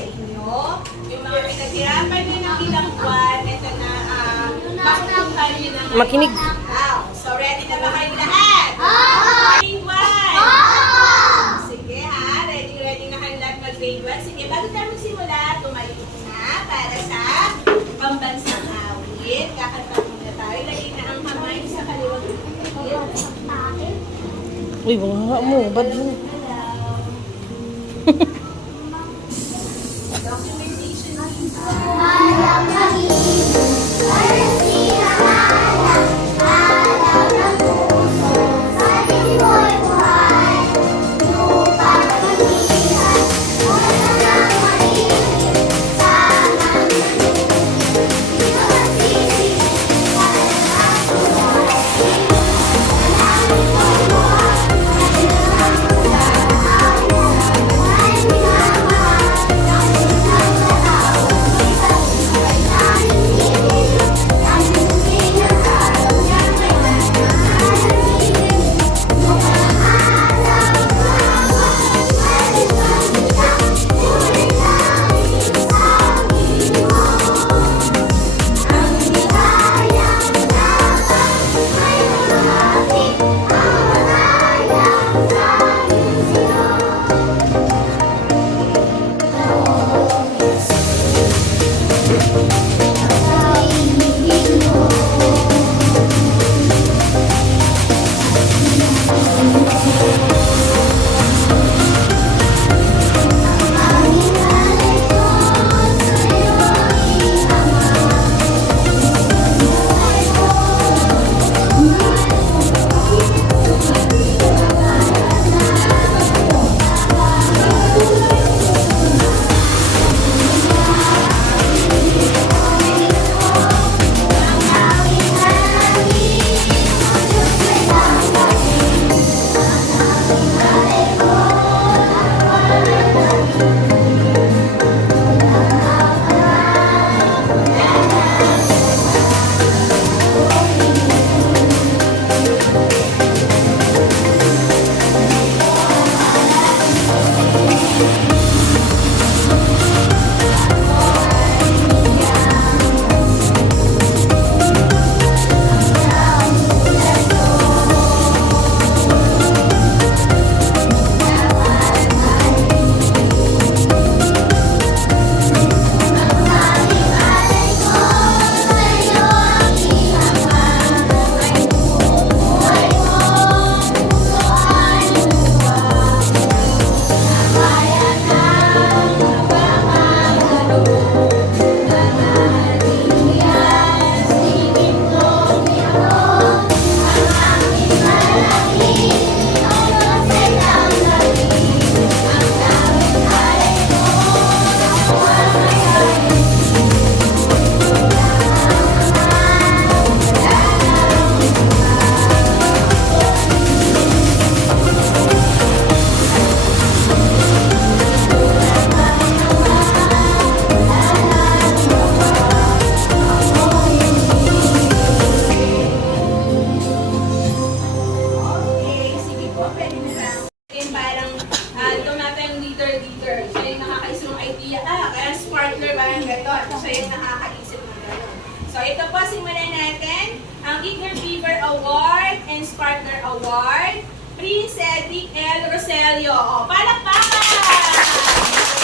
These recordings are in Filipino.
sa inyo. Yung mga pinaghirapan nyo ng ilang buwan, ito na, makukuhan nyo ng Makinig. So, ready na ba kayong lahat? Grade 1! Sige ha, ready na kayong lahat mag-grade 1. Sige, bago tayo magsimula, tumayo na para sa pambansang awit. Kakanta muna tayo. Lagay na ang kamay sa kaliwang awit. Uy, mga mo. Ba't yun? Documentation.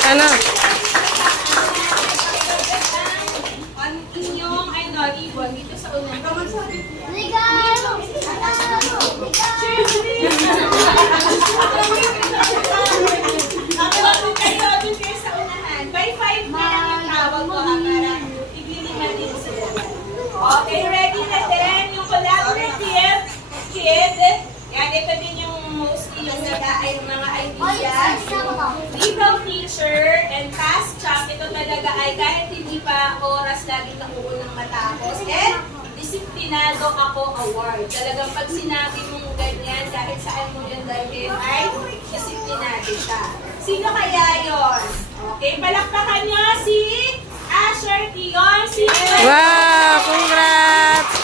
Ano? Ang inyong ribbon dito sa unang. Kayo sa unahan. By 5 na lang yung tawag ko para iglilima din sila. Okay, ready na din yung collaborative kid. Yan, ito din yung mostly yung ay mga ideas. Legal teacher and task chop, ito talaga ay kahit hindi pa oras lagi nauunang matapos. And disiplinado ako award. Talagang pag sinabi mong ganyan, kahit saan mo yun dalhin, ay disiplinado siya. Sino kaya yon? Okay, palakpakan nyo si Asher Dion. Wow! Congrats!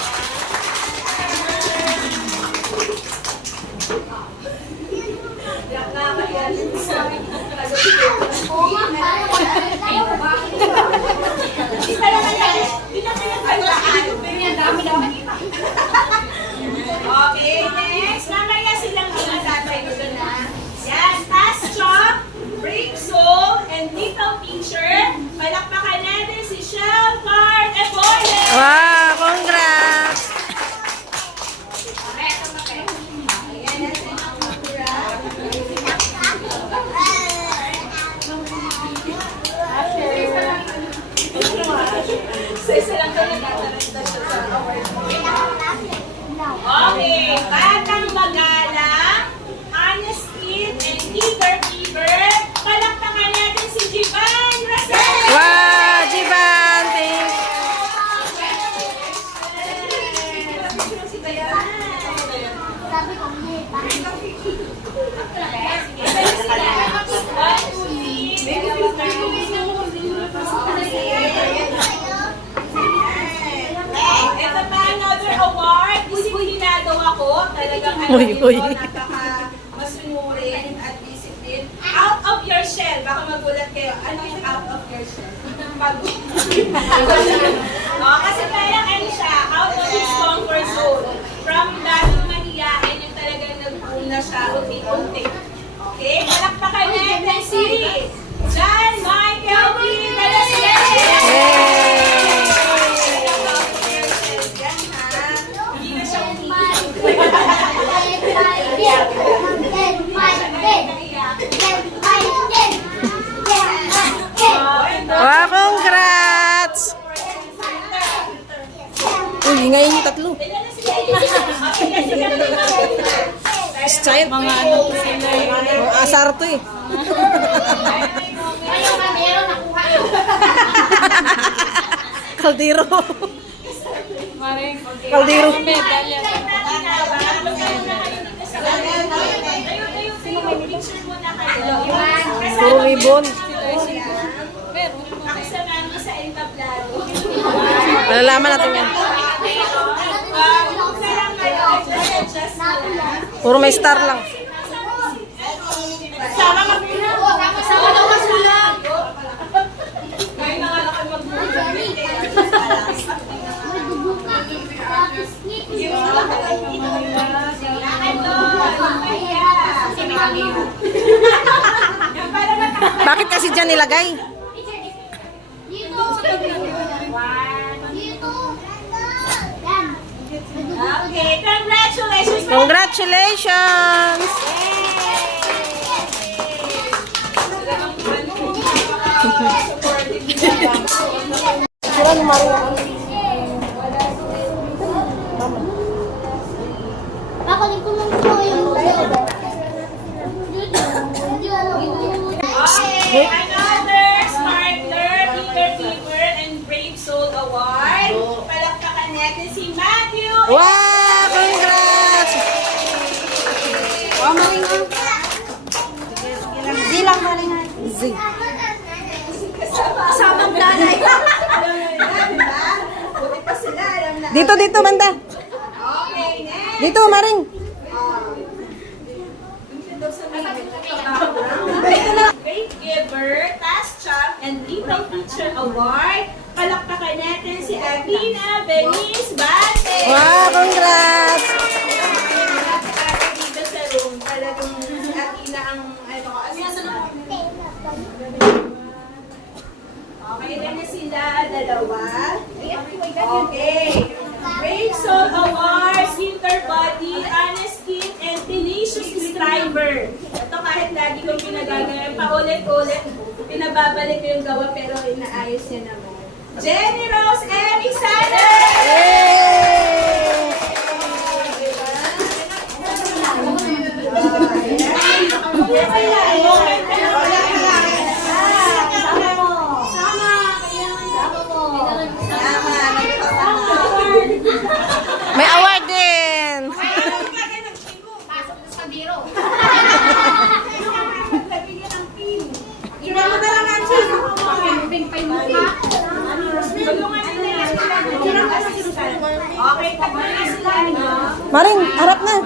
Sa isa lang kami nagtataranta siya sa award mo. Okay, Batang Magalang, Honest Kid, and Eager Fever. Palakpakan natin si Jivan Rosel! Wow, Jivan! Thanks. Si Bayan. Sabi ko, hindi. Ito pa another award. Disiplinado ako. Talagang Uy, uy. masunurin at discipline. Out of your shell. Baka magulat kayo. Ano yung out of your shell? Kasi parang ano siya, out of his comfort zone. From dati maniyain yung talagang nag-una siya unti-unti. Okay? Palakpakan natin si John Michael P. Velasquez! Hindi na siya Wow, congrats! Uy, ngayon yung tatlo. Style. Mga ano to sila eh. Mga asar to eh. Kaldero. Kaldero. Puro ribbon. Malalaman natin yan. Puro may star lang. Bakit kasi dyan nilagay? Okay, congratulations! Congratulations! Sila ni Maria. Bakit ko lang po yung Okay, another Sparkler, Eager Fever, and Brave Soul Award. Palakpakan natin si Matthew. Wow! Congrats! Wow, Maringa. Z lang, Maringa. Z. Kasamang nanay. Buti pa sila, alam na. Dito, dito, banda. Okay, next. Dito, Maring. Great Giver, Task Champ, and Little Teacher Award. Palakpakan natin si Avina Benice Bate. Wow, congrats! Dito sa room, talagang si Avina ang Okay lang na sila, dalawa. Okay. Brave Soul Award, Hinter Body, Honest Kid, and Tenacious Striver. Ito kahit lagi kong pinagagawa, paulit-ulit, pinababalik ko yung gawa pero inaayos niya naman. Jenny Rose Eric Sana! May award din! Okay, tapos sila, no? Maring, harap na.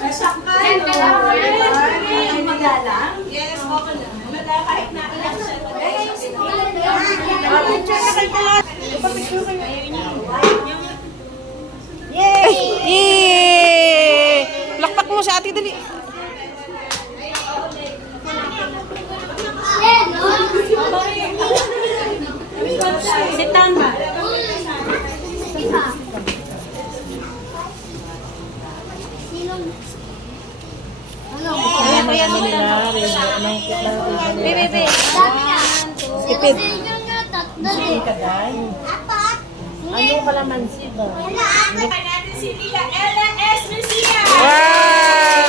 Nasakal, no? Ay, magalang? Yes, okay lang. Kahit naiyak siya. Yay! Yay! Lakpak mo sa ate, dali. Sitan ba? Bebe. Tipid. Dali. Kaday. Apat. Ano kalamansi ba? Kasama natin si Tita Ella S. Lucia. Wow!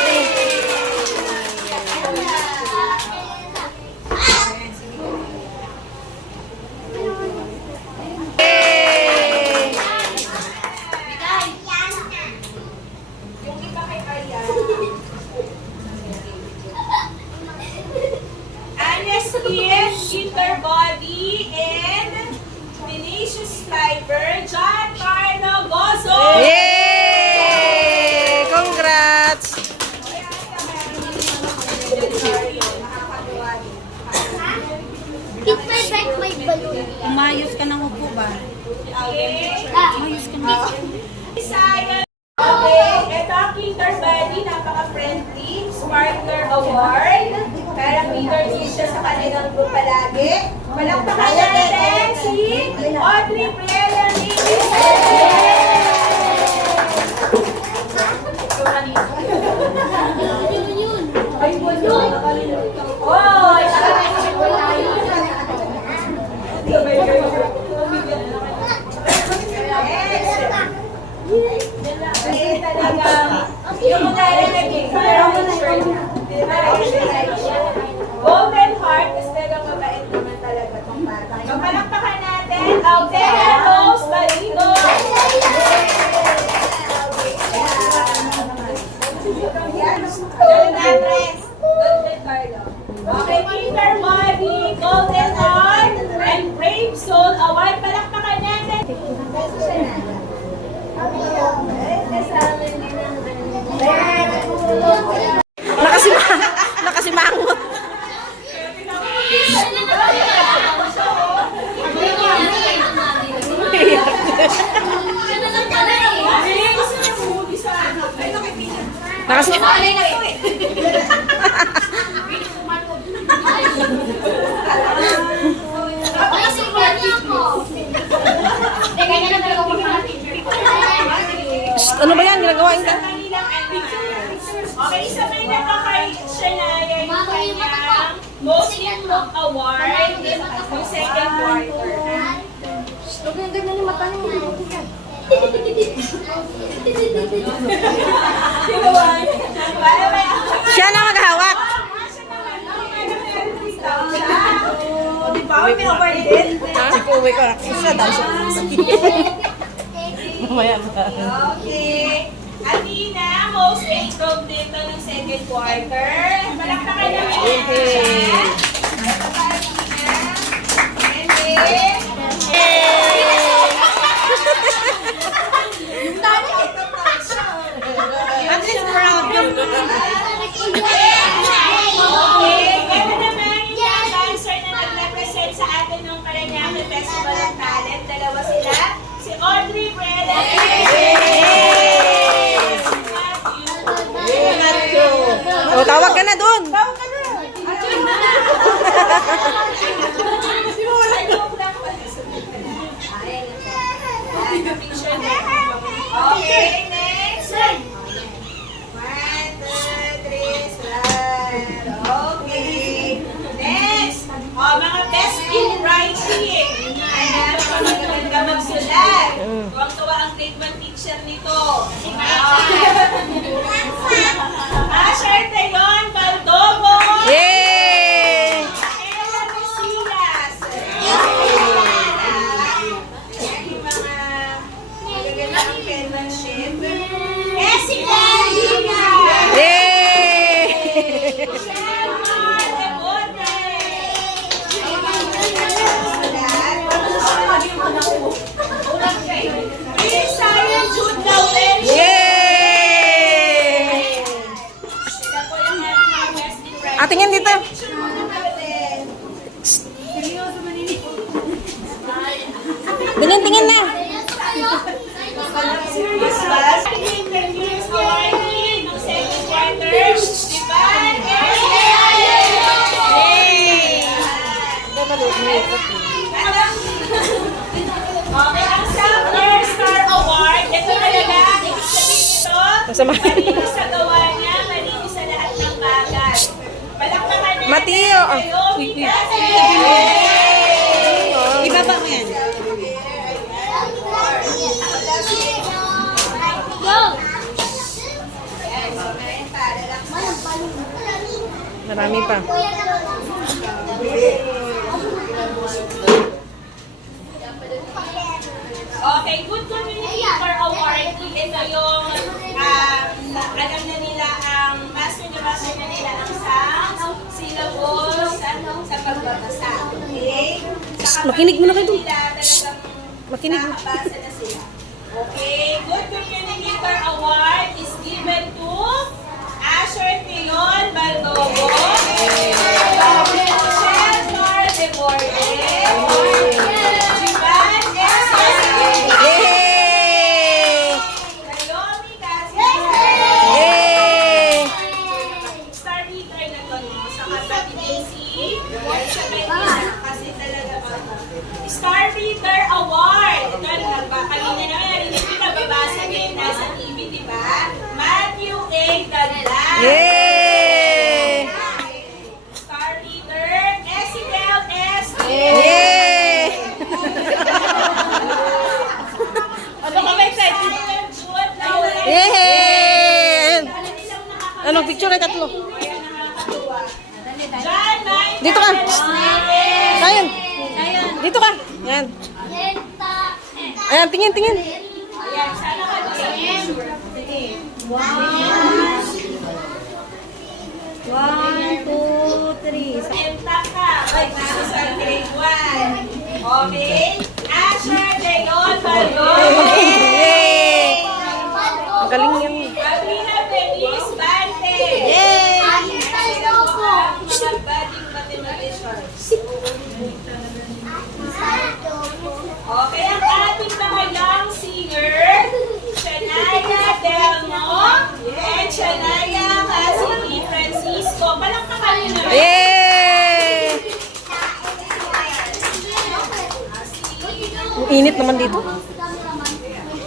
Yay! Yung iba kay Aya. Anastasia, Interbody, and Vinicius Fiber, John Carlo Gozo. Yay! Congrats! Keep my back, my balloon. Umayos ka ng upo ba? Okay. Umayos ka na. Isaiah. Okay, ito ang Interbody, napaka-friendly. Sparkler Award. Parang leader din siya sa kanilang group palagi. Palakpakan natin si Audrey Priela Lewis. Yun. Ay, yun. Oh, yung mga Golden Heart, is talagang mabait naman talaga itong bata. So, palakpakan natin, Altea Rose Baligo. Golden Carlo. Okay, Interbody, Golden Heart, and Brave Soul Award. Palakpakan natin. Nakasimangot. Ay, simulan niyo ako. Teka, na lang talaga Ano ba yan? Ginagawain ka? Okay, sabay na pa kay Shania yung kanyang Most Improved Award yung second quarter. Huwag yung ganyan yung mata niyo. Siya na maghahawak. Di ba? May award din. Uwi ko. Siya daw siya. Mamaya ba? Okay. Athena, most improved dito ng second quarter. Palakpakan namin siya. Ito pa, Athena. And then, At least proud ka. okay, ito naman yung dancer na nag-represent sa atin ng Parañaque Festival of Talent. Dalawa sila. Si Audrey Breda. O, tawag ka na dun. Okay, next. 1, 2, 3, slide. Okay. Next. Mga best in writing. Ayan, pag ka magsulat. Tuwang-tuwa ang grade 1 teacher nito. Asher Tayon Baldobo. Yay! Ella Mesias. Yan yung mga magagandang penmanship. Jessica Lina. Yay! Shelmar Demonte. Isaiah Jude Lawel. Yay! Sila po yung mga best in writing. Tingin dito. Picture muna natin. Tingin na. Serious ba? Interviews awardee ng second quarter. Diba? Okay, ang Self-Care Star Award. Ito talaga, ibig sabihin ito, Masama. malinis sa gawa niya, malinis sa lahat ng bagay. Palakpakan natin. Mateo. Naomi Uy, uy. Cassie. Iba Ibaba mo yan. Go! Marami pa. Okay, good communicator award. Ito yung alam na nila ang master na nila ang syllabus sa pagbabasa. Okay? Makinig mo na kayo. Makinig. Nakabasa na sila. Okay, good communicator award is given to Asher Tion Baldogo, Shelmar De Borde, Jivan S. Yay! Naomi Cassie, Yay! Star Reader na to, sa Kasati Daisy, sa Kainisa, kasi talaga Star Reader Award. Ito, kanina na narinig ko, nababasa ngayon nasa TV, di ba? Matthew A. Dadlan. Yay! Star Reader, Esibel S. Yay! Ano ka ba excited? Jude Laurel. Yay! Anong picture ay tatlo? Ayan, nakakatuwa. John Knight. Dito ka. Ayan. Dito ka. Ayan. Ayan, tingin, tingin. Ayan, sana ka doon sa picture. One, two, three. Enta ka. Like, nasa sa grade 1. Okay? Asher Leon Baldogo. Yay! Ang galing yan. Abrina Feliz Bante. Yay! Sila po ang mga budding mathematicians. Okay, ang ating mga young singer, Shania Delmo and Shania Cassidy Francisco. Palakpakan nyo naman. Yay! Ang init naman dito.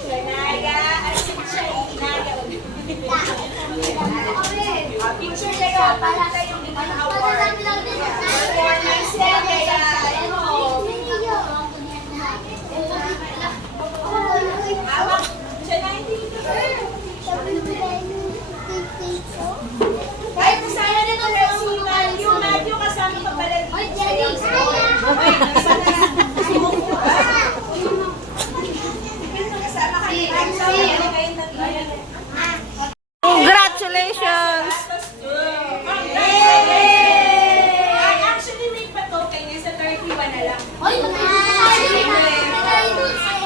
Shania at si Shania. Picture kayo, para kayong mga award. Performance yan, kaya ano. Hawak. Shania, dito. Ay, kung sana nito si Matthew. Matthew, kasama ka pala dito. Kasama ka ni Congratulations! Actually, may pa-token niya sa 31 na lang.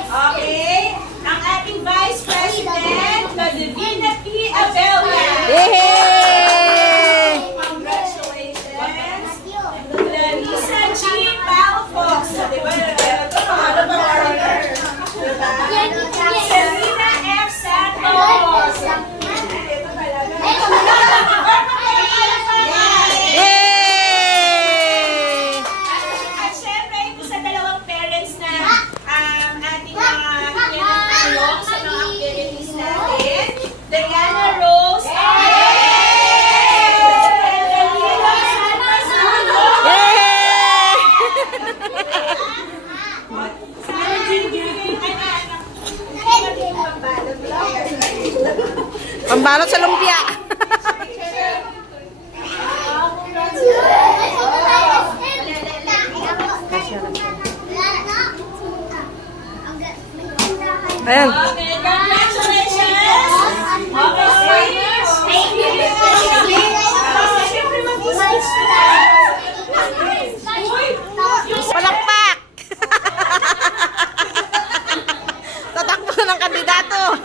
Okay. Ang ating Vice President, Divina P. Abella. Yay! Congratulations. Larissa G. Palafox. Diba? Selena F. Santos. Ito talaga. Yay! At syempre, ito sa dalawang parents na ating mga tulong sa mga activities natin. Diana Rose and Danilo Santos. Yay! Sana din Pambalot sa lumpia. Ayan. Okay, congratulations! Okay, sweet! Thank you! Siyempre, mag-speech na. Palakpak! Tatakbo ng kandidato.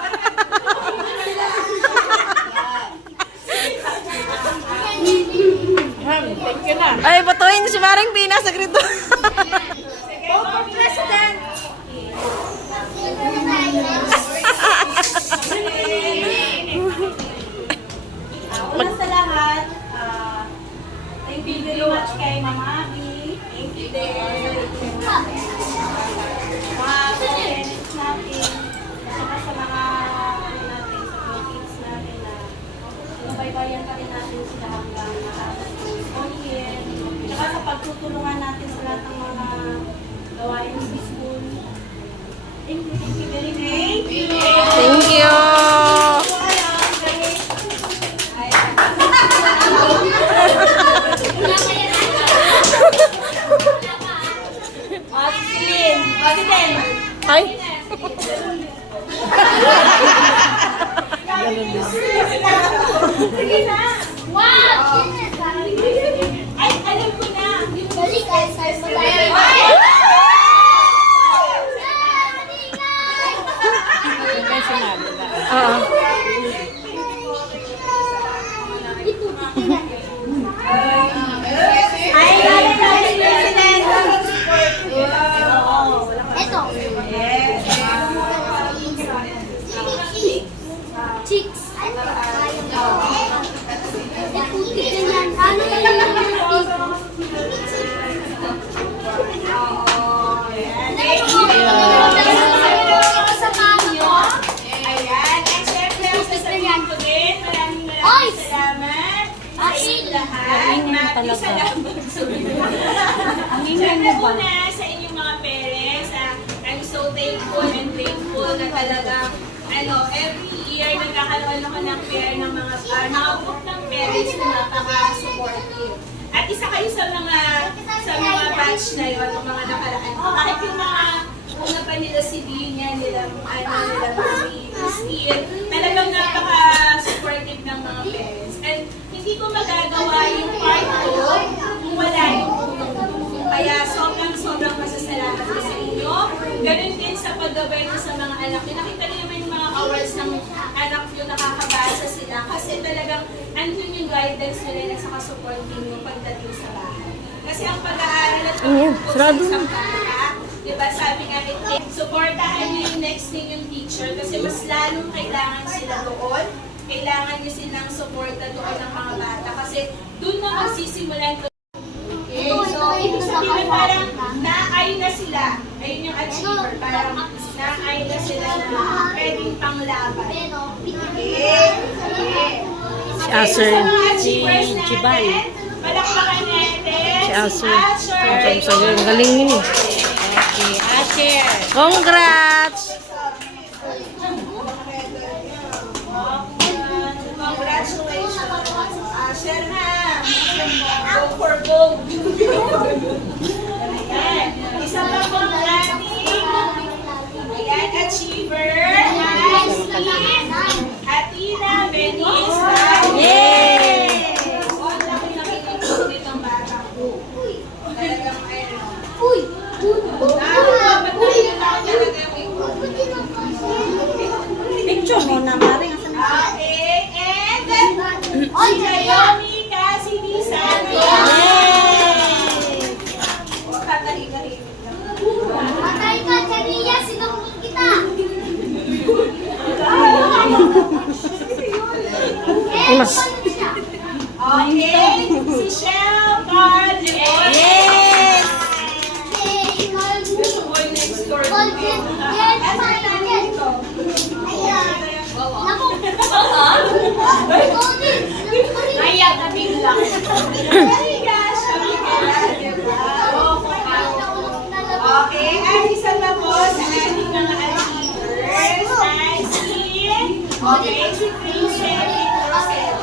Ay, batuhin si Maring Pina sa grito. President! Una sa lahat, thank you very much kay Mama Abby. Thank you din. Mga parents natin, saka sa mga natin, sa mga kids natin na nabaybayan pa rin natin sila hanggang matapos ng school year. Saka sa pagtutulungan natin sa lahat ng mga gawain sa school. Thank you, very much. Thank you. Ay. Sige na. Wow! Ay, alam ko na. Dali guys, guys, madali. Oo. Ay, President. Ito. Chicks. Ano Ayan, and syempre, ang sasabihin ko din, maraming salamat sa inyong lahat. Maraming salamat. Syempre una sa inyong mga parents, I'm so thankful and grateful na talagang every year nagkakaroon ako ng pair ng mga group ng parents na napaka-supportive. At isa kayo sa mga batch na yun, ng mga nakaraan. Kahit yung mga una pa nila si Dina, nila Mami, Christine, talagang napaka-supportive ng mga parents. And hindi ko magagawa yung part ko kung wala yung tulong. Kaya sobrang masasalamat ko sa inyo. Ganun din sa paggabay ko sa mga anak nyo. Nakita niyo naman yung mga awards ng anak nyo, nakakabasa sila. Kasi talagang andun yung guidance nila at saka support nyo pagdating sa bahay. Kasi ang pag-aaral at pag-focus sa bata, diba sabi nga, supportahan nyo yung next ninyong teacher kasi mas lalong kailangan sila doon. Kailangan nyo silang suporta doon ng mga bata kasi doon mo magsisimulan to. Okay, so ibig sabihin parang naay na sila. Ayun yung achiever. Parang naay na sila na pwedeng panglaban. Okay. Si Acer. Si Chiban. Palakpakan natin. Si Acer. Acer. Ang galing niyo. Okay, Asher. Congrats! Congratulations. Asher ha. Go for gold. Ayan. Isa pa po ang ating achiever. Atina Benisa. Yay! Oh, laki-laki nitong bata ko. Talagang Uy! Picture mo na, Mari. Okay, and si Naomi Casilisa. Patay ka, Chania! Sinumpong kita! Mas. Okay, si Shell Carl Leon. Yes! This boy next door. Naya na bigla. Ay, gosh. Okay, at isa na po sa ating mga achievers ay si Christian Rosel.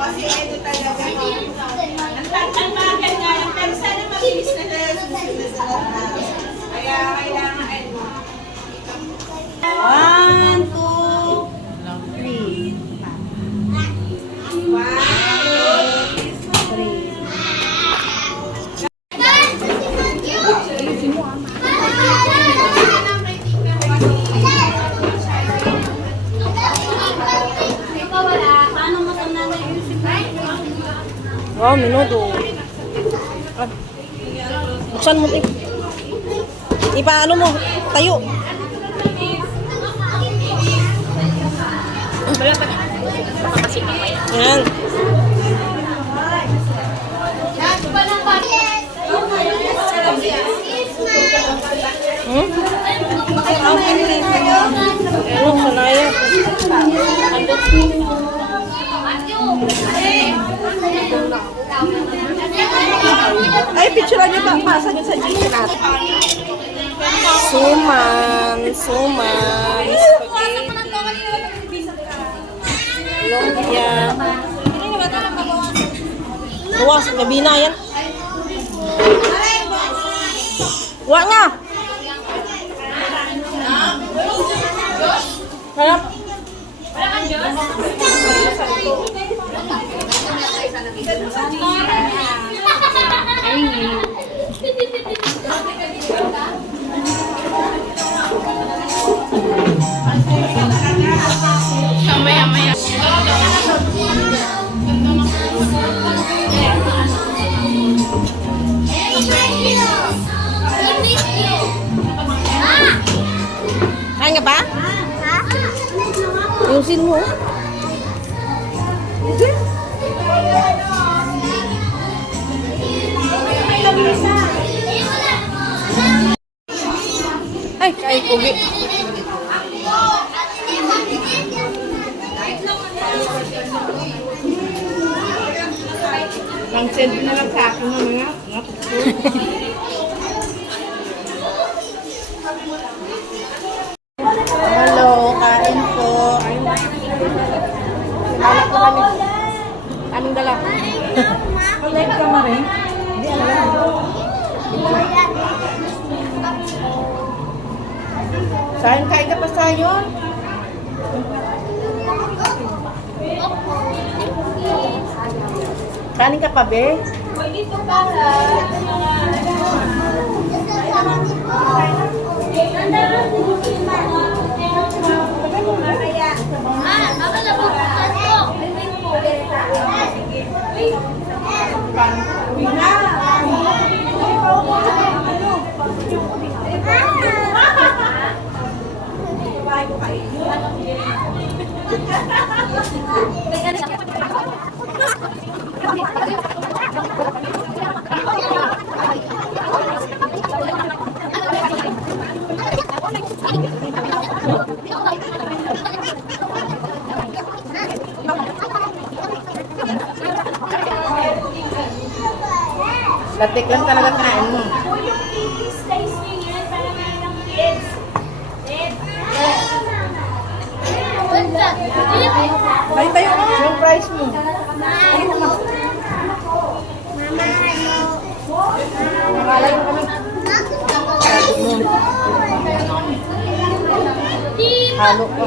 Kasi ito talaga. Ang bagal nga lang, pero sana mabilis na kaya kailangan 1, 2, 3. 3. Wow, minudo. Ah. Buksan mo. Ipaano mo? Tayo. Yan. Hmm? Ano, sanaya. Ay, picture niyo ba? Pasa niyo sa GC natin. Suman. Lumpia. Luwas, gabi na yan. Wala nga. Harap. Kain ka pa? Ayusin mo. Ay, kain kubi. Pang-send na lang sa akin ng mga Hello, kain po. Alak na kami. Anong dala? Like ka ma rin? Hindi, alam. Kain ka pa sa'yo? Kanin ka pa, be? Hoy, dito para Latik lang talaga kain mo. yung kids guys ngayon para ng kids. Tayo ka. Yung price mo. Nakalayo kami. Halo ko.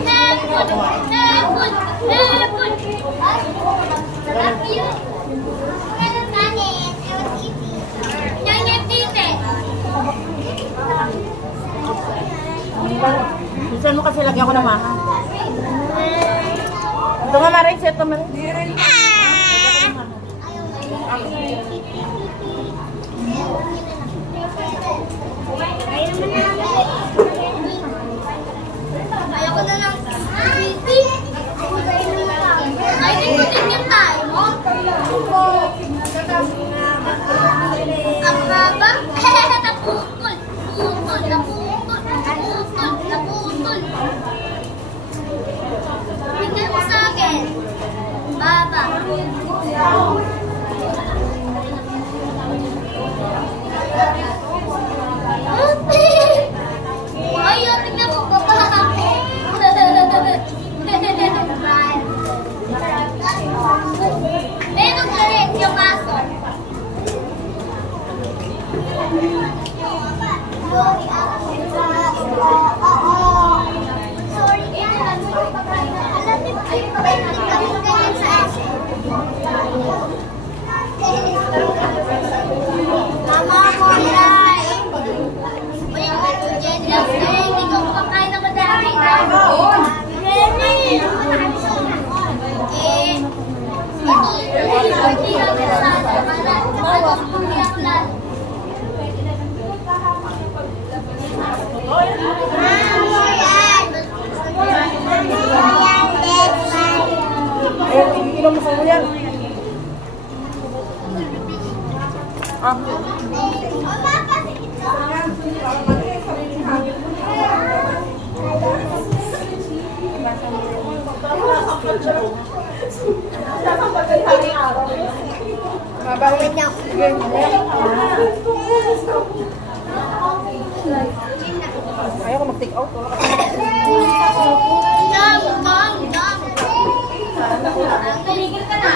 Minsan mo kasi lagyan ko ng maha. Ito nga maray, set to maray. Ayoko na lang. Ay, hindi din yung tayo mo. Ang haba. Naputol. Naputol. Bigyan mo sa akin. Baba. Ay, tingnan mo, baba. Meron galit yung aso. Sorry, alam mo yung pagkain. Alam mo yung pagkain ganyan sa aso. Mama ko yan. Hindi ko pagkain na madami. Jenny! Inom mo sa yan. Ayaw ko mag-take out. Tumigil ka na.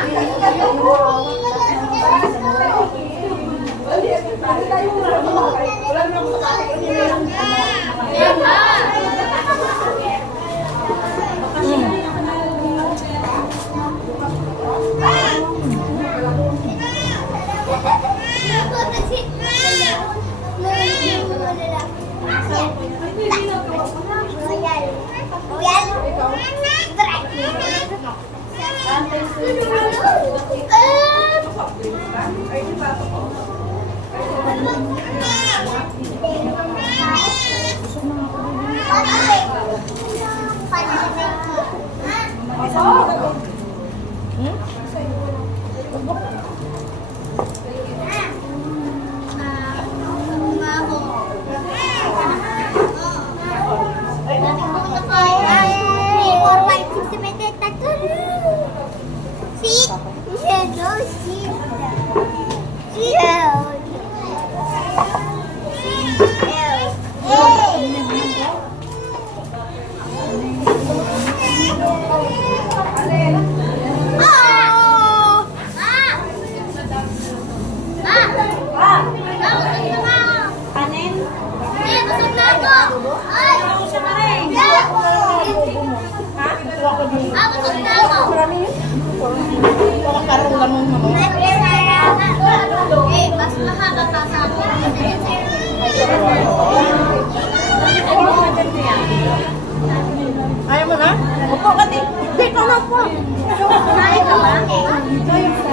Ayaw mo na? Opo, kati. Hindi ka na po. Ayaw ka ba?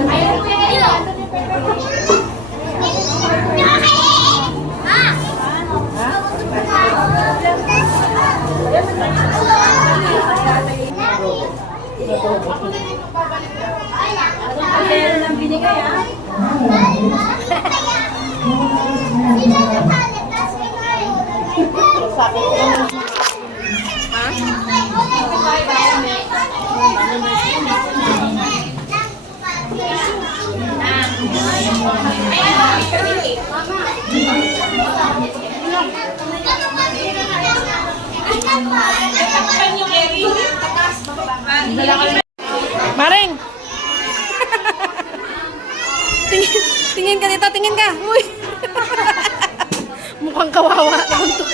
Ayaw ko yung ilo. Meron ng binigay, ha? Maring! tingin ka dito, tingin ka. Uy! Mukhang kawawa naman to.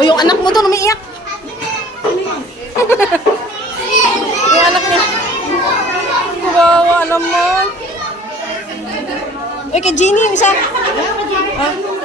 O, yung anak mo doon umiiyak. Yung anak niya. Kawawa naman. Uy, kay Jeannie, yung isa. Ah.